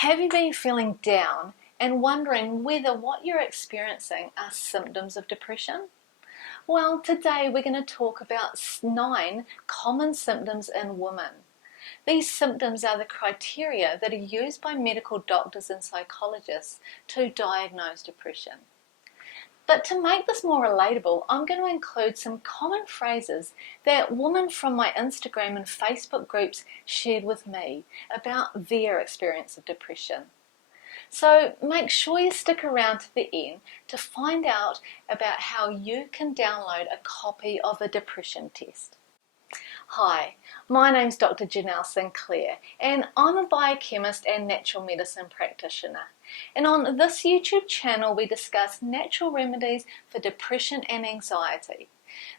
Have you been feeling down and wondering whether what you're experiencing are symptoms of depression? Well, today we're going to talk about 9 common symptoms in women. These symptoms are the criteria that are used by medical doctors and psychologists to diagnose depression. But to make this more relatable, I'm going to include some common phrases that women from my Instagram and Facebook groups shared with me about their experience of depression. So make sure you stick around to the end to find out about how you can download a copy of the depression test. Hi, my name's Dr. Janelle Sinclair and I'm a biochemist and natural medicine practitioner. And on this YouTube channel we discuss natural remedies for depression and anxiety.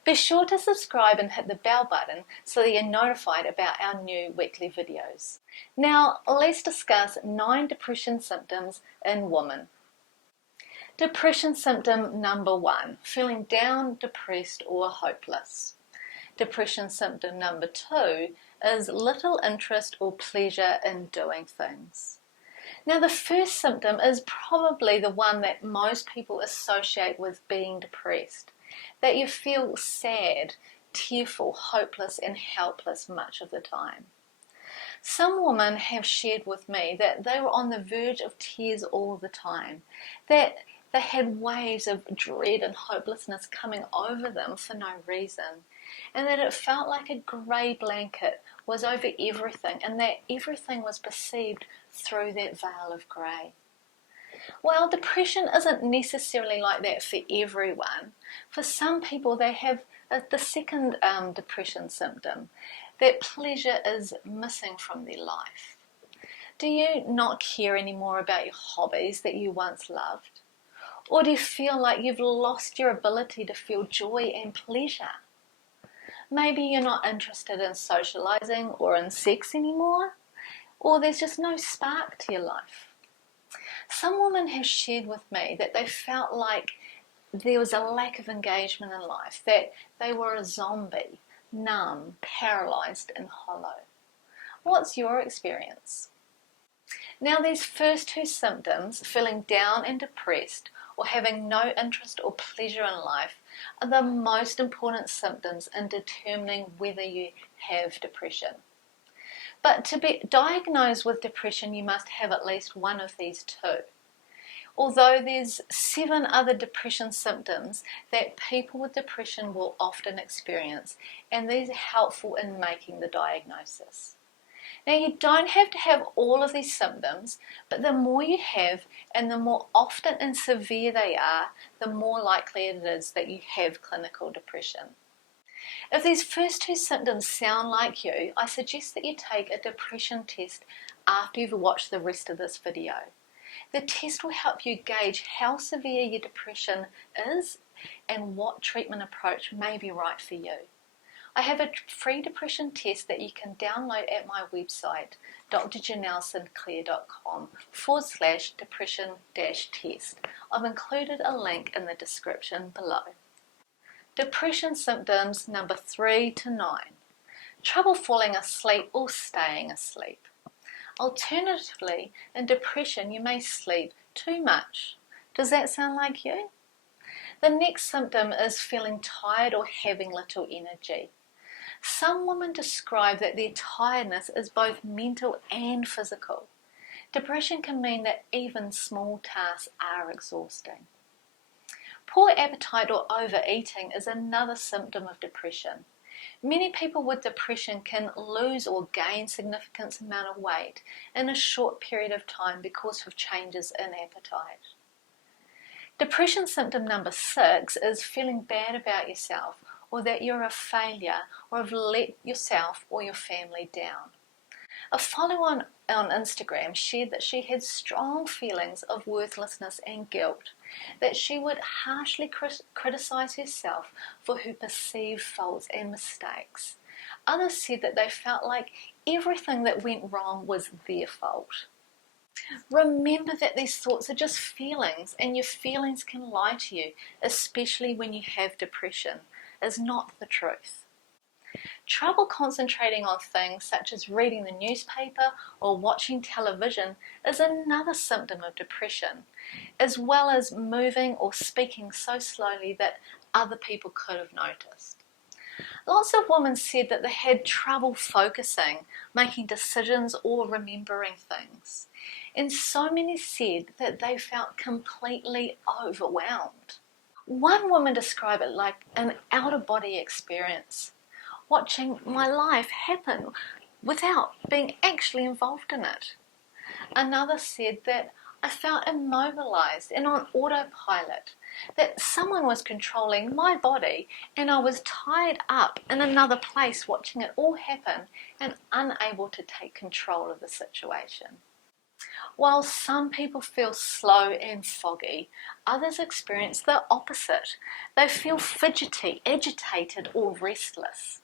Be sure to subscribe and hit the bell button so that you're notified about our new weekly videos. Now let's discuss 9 depression symptoms in women. Depression symptom number 1, feeling down, depressed or hopeless. Depression symptom number 2 is little interest or pleasure in doing things. Now the first symptom is probably the one that most people associate with being depressed, that you feel sad, tearful, hopeless and helpless much of the time. Some women have shared with me that they were on the verge of tears all the time, that they had waves of dread and hopelessness coming over them for no reason, and that it felt like a grey blanket was over everything and that everything was perceived through that veil of grey. Well, depression isn't necessarily like that for everyone. For some people they have the second depression symptom, that pleasure is missing from their life. Do you not care anymore about your hobbies that you once loved? Or do you feel like you've lost your ability to feel joy and pleasure? Maybe you're not interested in socializing or in sex anymore, or there's just no spark to your life. Some women have shared with me that they felt like there was a lack of engagement in life, that they were a zombie, numb, paralyzed and hollow. What's your experience? Now these first 2 symptoms, feeling down and depressed or having no interest or pleasure in life, are the most important symptoms in determining whether you have depression. But to be diagnosed with depression, you must have at least one of these 2. Although there's 7 other depression symptoms that people with depression will often experience, and these are helpful in making the diagnosis. Now you don't have to have all of these symptoms, but the more you have and the more often and severe they are, the more likely it is that you have clinical depression. If these first 2 symptoms sound like you, I suggest that you take a depression test after you've watched the rest of this video. The test will help you gauge how severe your depression is and what treatment approach may be right for you. I have a free depression test that you can download at my website, drjanellesinclair.com/depression-test. I've included a link in the description below. Depression symptoms number 3 to 9. Trouble falling asleep or staying asleep. Alternatively, in depression you may sleep too much. Does that sound like you? The next symptom is feeling tired or having little energy. Some women describe that their tiredness is both mental and physical. Depression can mean that even small tasks are exhausting. Poor appetite or overeating is another symptom of depression. Many people with depression can lose or gain significant amount of weight in a short period of time because of changes in appetite. Depression symptom number 6 is feeling bad about yourself, or that you're a failure or have let yourself or your family down. A follower on Instagram shared that she had strong feelings of worthlessness and guilt, that she would harshly criticize herself for her perceived faults and mistakes. Others said that they felt like everything that went wrong was their fault. Remember that these thoughts are just feelings, and your feelings can lie to you, especially when you have depression. Is not the truth. Trouble concentrating on things such as reading the newspaper or watching television is another symptom of depression, as well as moving or speaking so slowly that other people could have noticed. Lots of women said that they had trouble focusing, making decisions, or remembering things. And so many said that they felt completely overwhelmed. One woman described it like an out-of-body experience, watching my life happen without being actually involved in it. Another said that I felt immobilized and on autopilot, that someone was controlling my body and I was tied up in another place watching it all happen and unable to take control of the situation. While some people feel slow and foggy, others experience the opposite. They feel fidgety, agitated, or restless.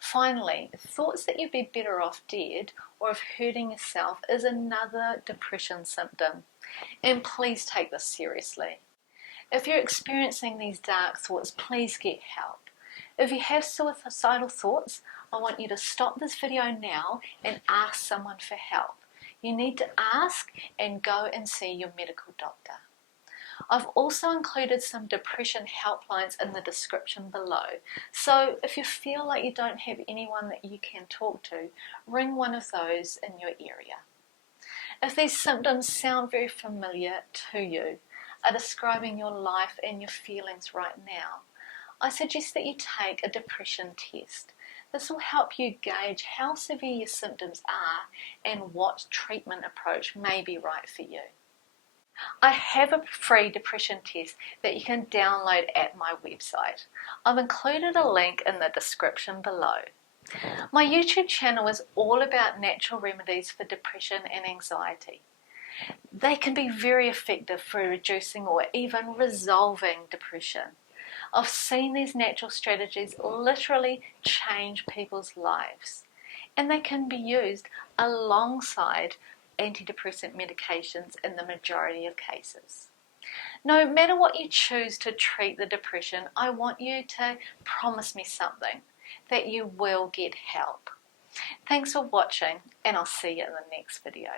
Finally, thoughts that you'd be better off dead or of hurting yourself is another depression symptom. And please take this seriously. If you're experiencing these dark thoughts, please get help. If you have suicidal thoughts, I want you to stop this video now and ask someone for help. You need to ask and go and see your medical doctor. I've also included some depression helplines in the description below. So if you feel like you don't have anyone that you can talk to, ring one of those in your area. If these symptoms sound very familiar to you, are describing your life and your feelings right now, I suggest that you take a depression test. This will help you gauge how severe your symptoms are and what treatment approach may be right for you. I have a free depression test that you can download at my website. I've included a link in the description below. My YouTube channel is all about natural remedies for depression and anxiety. They can be very effective for reducing or even resolving depression. I've seen these natural strategies literally change people's lives, and they can be used alongside antidepressant medications in the majority of cases. No matter what you choose to treat the depression, I want you to promise me something, that you will get help. Thanks for watching, and I'll see you in the next video.